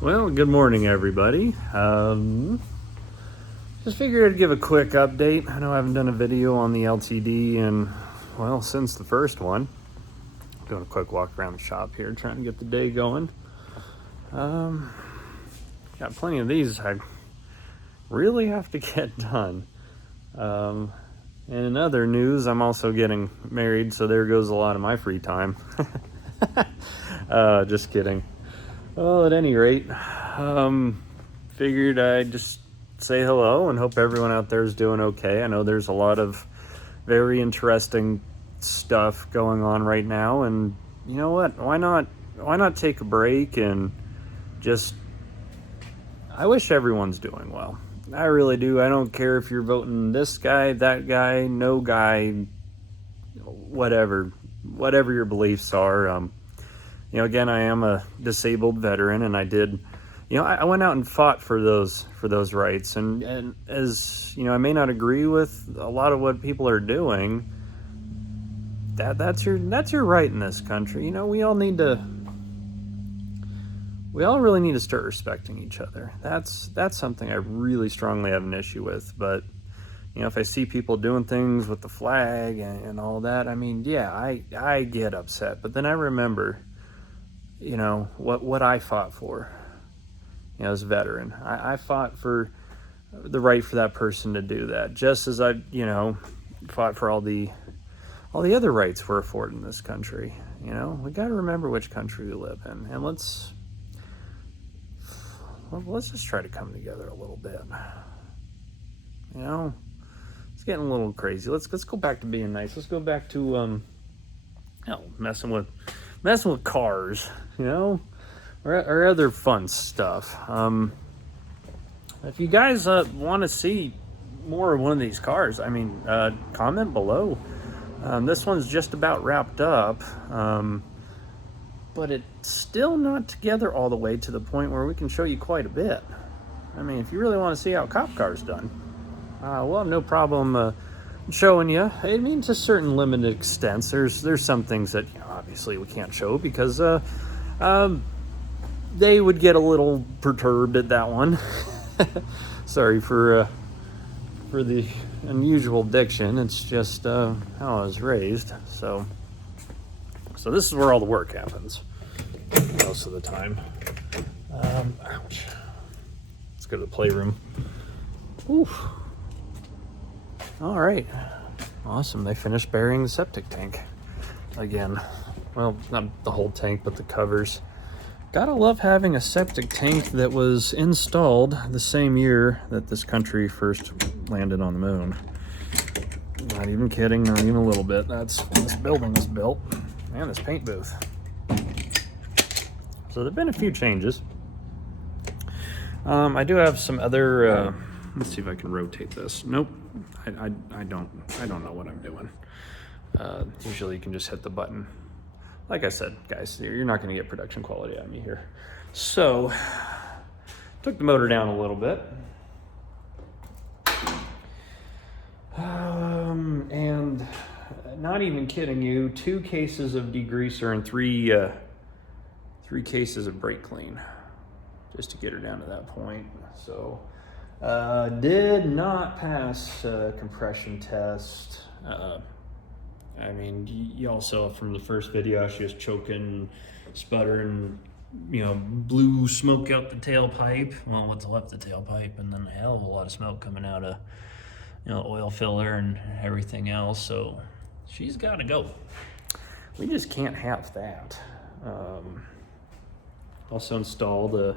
Well, good morning, everybody. Just figured I'd give a quick update. I know I haven't done a video on the LTD in, well, since the first one. Doing a quick walk around the shop here, trying to get the day going. Got plenty of these I really have to get done. And in other news, I'm also getting married, so there goes a lot of my free time. Just kidding. Well, at any rate, figured I'd just say hello and hope everyone out there is doing okay. I know there's a lot of very interesting stuff going on right now, and you know what? Why not take a break and just, I wish everyone's doing well. I really do. I don't care if you're voting this guy, that guy, no guy, whatever your beliefs are. Again, I am a disabled veteran, and I did, I went out and fought for those rights. And as I may not agree with a lot of what people are doing. That's your right in this country. We all really need to start respecting each other. That's something I really strongly have an issue with. But if I see people doing things with the flag and all that, I mean, yeah, I get upset. But then I remember, what I fought for, as a veteran. I fought for the right for that person to do that, just as I, fought for all the other rights we're afforded in this country. We got to remember which country we live in, and let's just try to come together a little bit. It's getting a little crazy. Let's go back to being nice. Let's go back to messing with cars, or other fun stuff. If you guys want to see more of one of these cars, comment below. This one's just about wrapped up, but it's still not together all the way to the point where we can show you quite a bit. If you really want to see how a cop car's done, we'll have no problem showing you. To certain limited extents. There's some things that obviously we can't show because they would get a little perturbed at that one. Sorry for the unusual diction. It's just how I was raised. So this is where all the work happens most of the time. Ouch. Let's go to the playroom. Oof. All right. Awesome. They finished burying the septic tank again. Well, not the whole tank, but the covers. Gotta love having a septic tank that was installed the same year that this country first landed on the moon. Not even kidding, not even a little bit. That's when this building was built. And this paint booth. So there've been a few changes. I do have some other, let's see if I can rotate this. Nope, I don't know what I'm doing. Usually you can just hit the button. Like I said, guys, you're not going to get production quality out of me here. So, took the motor down a little bit. And not even kidding you, 2 cases of degreaser and 3 cases of brake clean, just to get her down to that point. So, did not pass compression test. You all saw from the first video, she was choking, sputtering, blew smoke out the tailpipe. Well, what's left the tailpipe, and then a hell of a lot of smoke coming out of, oil filler and everything else. So she's got to go. We just can't have that. Also installed a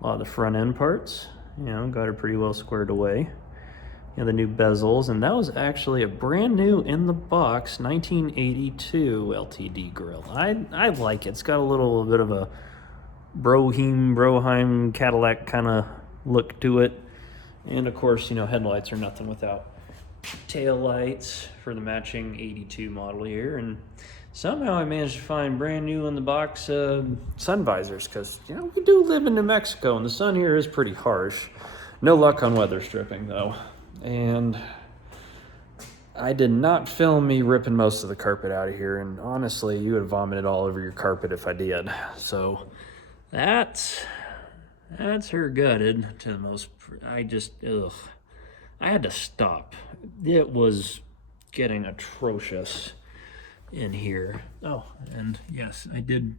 lot of the front end parts. Got her pretty well squared away. The new bezels, and that was actually a brand new in the box 1982 LTD grill. I like it. It's got a little bit of a Broheim Cadillac kind of look to it, and of course, headlights are nothing without tail lights for the matching 82 model here. And somehow I managed to find brand new in the box sun visors, because we do live in New Mexico and the sun here is pretty harsh. No luck on weather stripping though. And I did not film me ripping most of the carpet out of here, and honestly, you would have vomited all over your carpet if I did. So that's That's her gutted to the most. I just, ugh. I had to stop. It was getting atrocious in here. Oh, and yes, I did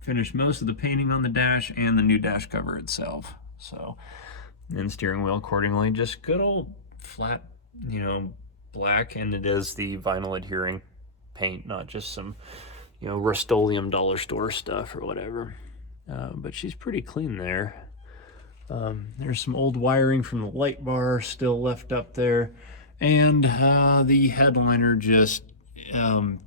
finish most of the painting on the dash and the new dash cover itself. So, and steering wheel accordingly. Just good old flat, black, and it is the vinyl adhering paint, not just some, Rust-Oleum dollar store stuff or whatever. But she's pretty clean there. There's some old wiring from the light bar still left up there, and the headliner just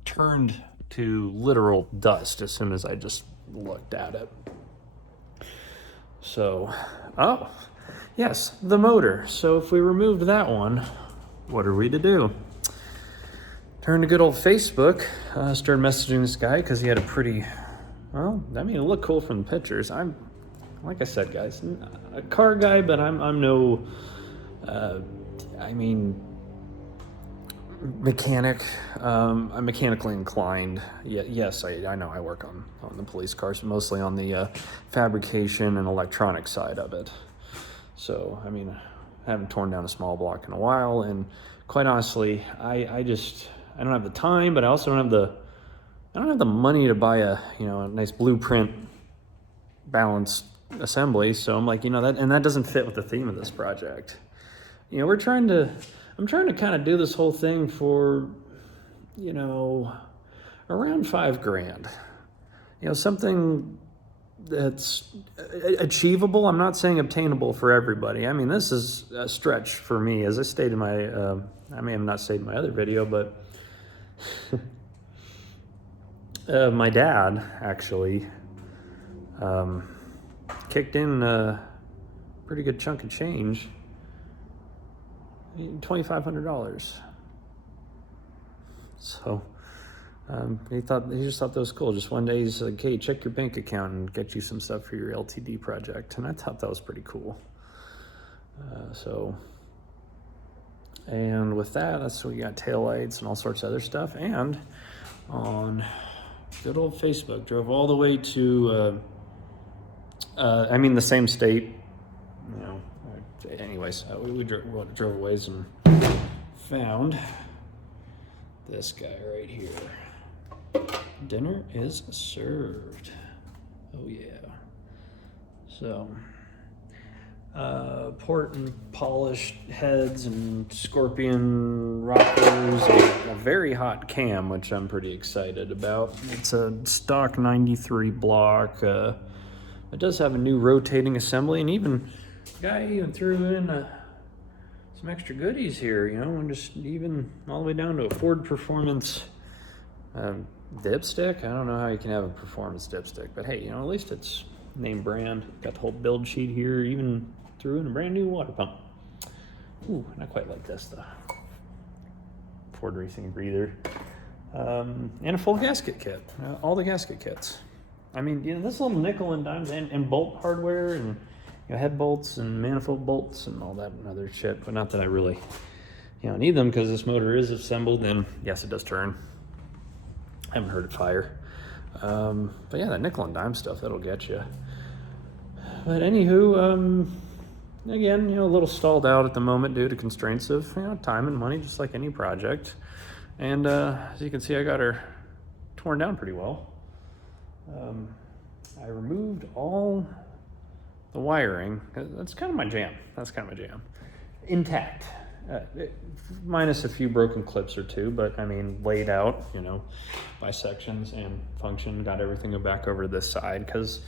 turned to literal dust as soon as I just looked at it. So, oh, yes, the motor. So if we removed that one, what are we to do? Turned to good old Facebook, started messaging this guy because he had a pretty, well, I mean, it looked cool from the pictures. I'm, like I said, guys, a car guy, but I'm no, mechanic. I'm mechanically inclined. Yes, I know I work on the police cars, mostly on the fabrication and electronic side of it. So, I mean, I haven't torn down a small block in a while, and quite honestly, I don't have the time, but I also don't have the money to buy a nice blueprint balanced assembly. So I'm like, that doesn't fit with the theme of this project. I'm trying to kind of do this whole thing for, around $5,000. Something that's achievable. I'm not saying obtainable for everybody. I mean, this is a stretch for me, as I stated in my, I may have not stated in my other video, but my dad actually kicked in a pretty good chunk of change, $2,500. So he just thought that was cool. Just one day he's like, "Hey, check your bank account and get you some stuff for your LTD project," and I thought that was pretty cool. And with that, we got taillights and all sorts of other stuff. And on good old Facebook, drove all the way to, the same state, anyways, we drove a ways and found this guy right here. Dinner is served. Oh yeah. So, port and polished heads and Scorpion rockers, and a very hot cam, which I'm pretty excited about. It's a stock 93 block. It does have a new rotating assembly, and the guy even threw in some extra goodies here, and just even all the way down to a Ford Performance dipstick. I don't know how you can have a performance dipstick, but hey, at least it's name brand. Got the whole build sheet here, even threw in a brand new water pump. Ooh, not quite like this, the Ford Racing breather. And a full gasket kit, all the gasket kits. I mean, this little nickel and dimes and bolt hardware and head bolts and manifold bolts and all that and other shit. But not that I really need them, because this motor is assembled, and yes, it does turn. I haven't heard it fire. But yeah, that nickel and dime stuff, that'll get you. But anywho, again, a little stalled out at the moment due to constraints of time and money, just like any project. And as you can see, I got her torn down pretty well. I removed all the wiring. That's kind of my jam. Intact. Minus a few broken clips or two, but I mean, laid out, by sections and function. Got everything back over this side, because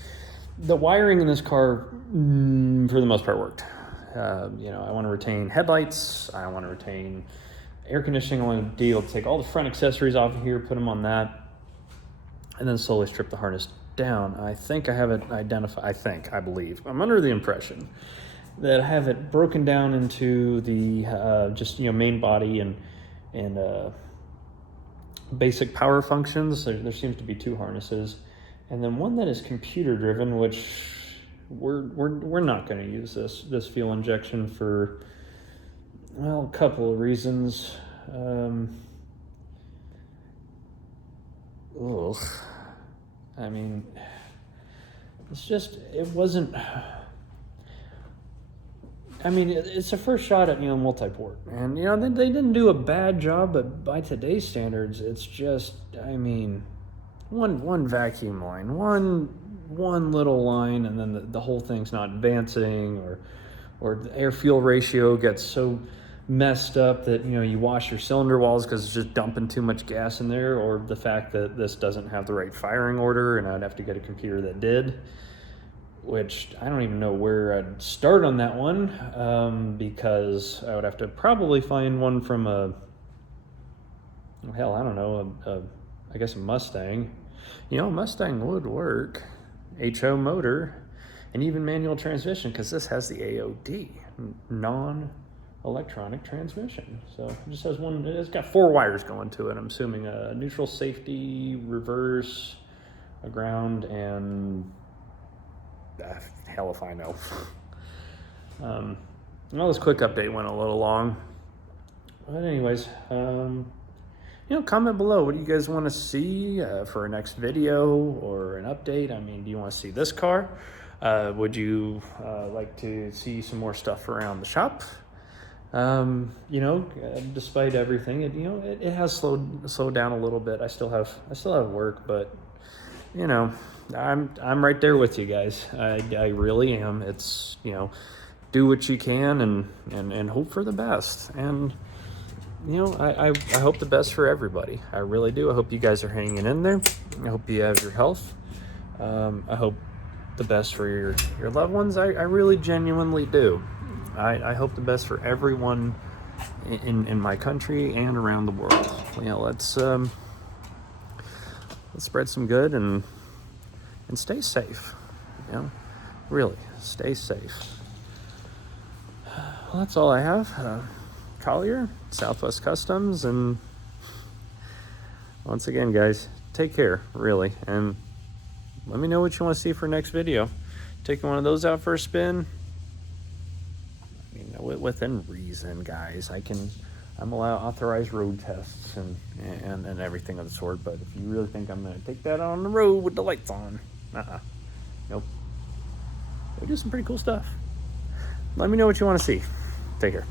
the wiring in this car, for the most part, worked. I want to retain headlights. I want to retain air conditioning. I want to take all the front accessories off of here, put them on that, and then slowly strip the harness down. I think I have it identified. I believe. I'm under the impression that I have it broken down into the main body and basic power functions. There seems to be two harnesses, and then one that is computer driven, which we're not going to use this fuel injection for, well, a couple of reasons. I mean, it wasn't I mean, it's a first shot at, multi-port. And, they didn't do a bad job, but by today's standards, it's just, I mean, one vacuum line, one little line, and then the whole thing's not advancing, or the air-fuel ratio gets so messed up that, you wash your cylinder walls because it's just dumping too much gas in there, or the fact that this doesn't have the right firing order, and I'd have to get a computer that did. Which I don't even know where I'd start on that one, because I would have to probably find one from I don't know, I guess a Mustang. Mustang would work, HO motor, and even manual transmission, because this has the AOD, non-electronic transmission. So it just has one, it's got 4 wires going to it. I'm assuming a neutral, safety, reverse, a ground, and hell if I know. Well, this quick update went a little long, but anyways, comment below. What do you guys want to see for a next video or an update? I mean, do you want to see this car? Would you like to see some more stuff around the shop? Despite everything, it has slowed down a little bit. I still have work, but I'm right there with you guys. I really am. It's, do what you can and hope for the best. And, I hope the best for everybody. I really do. I hope you guys are hanging in there. I hope you have your health. I hope the best for your loved ones. I really genuinely do. I hope the best for everyone in my country and around the world. Let's spread some good and stay safe. Really stay safe. Well, that's all I have. Collier, Southwest Customs, and once again, guys, take care, really, and let me know what you want to see for next video. Taking one of those out for a spin. I mean, within reason, guys. I'm allowed authorized road tests and everything of the sort, but if you really think I'm going to take that on the road with the lights on, nope. We do some pretty cool stuff. Let me know what you want to see. Take care.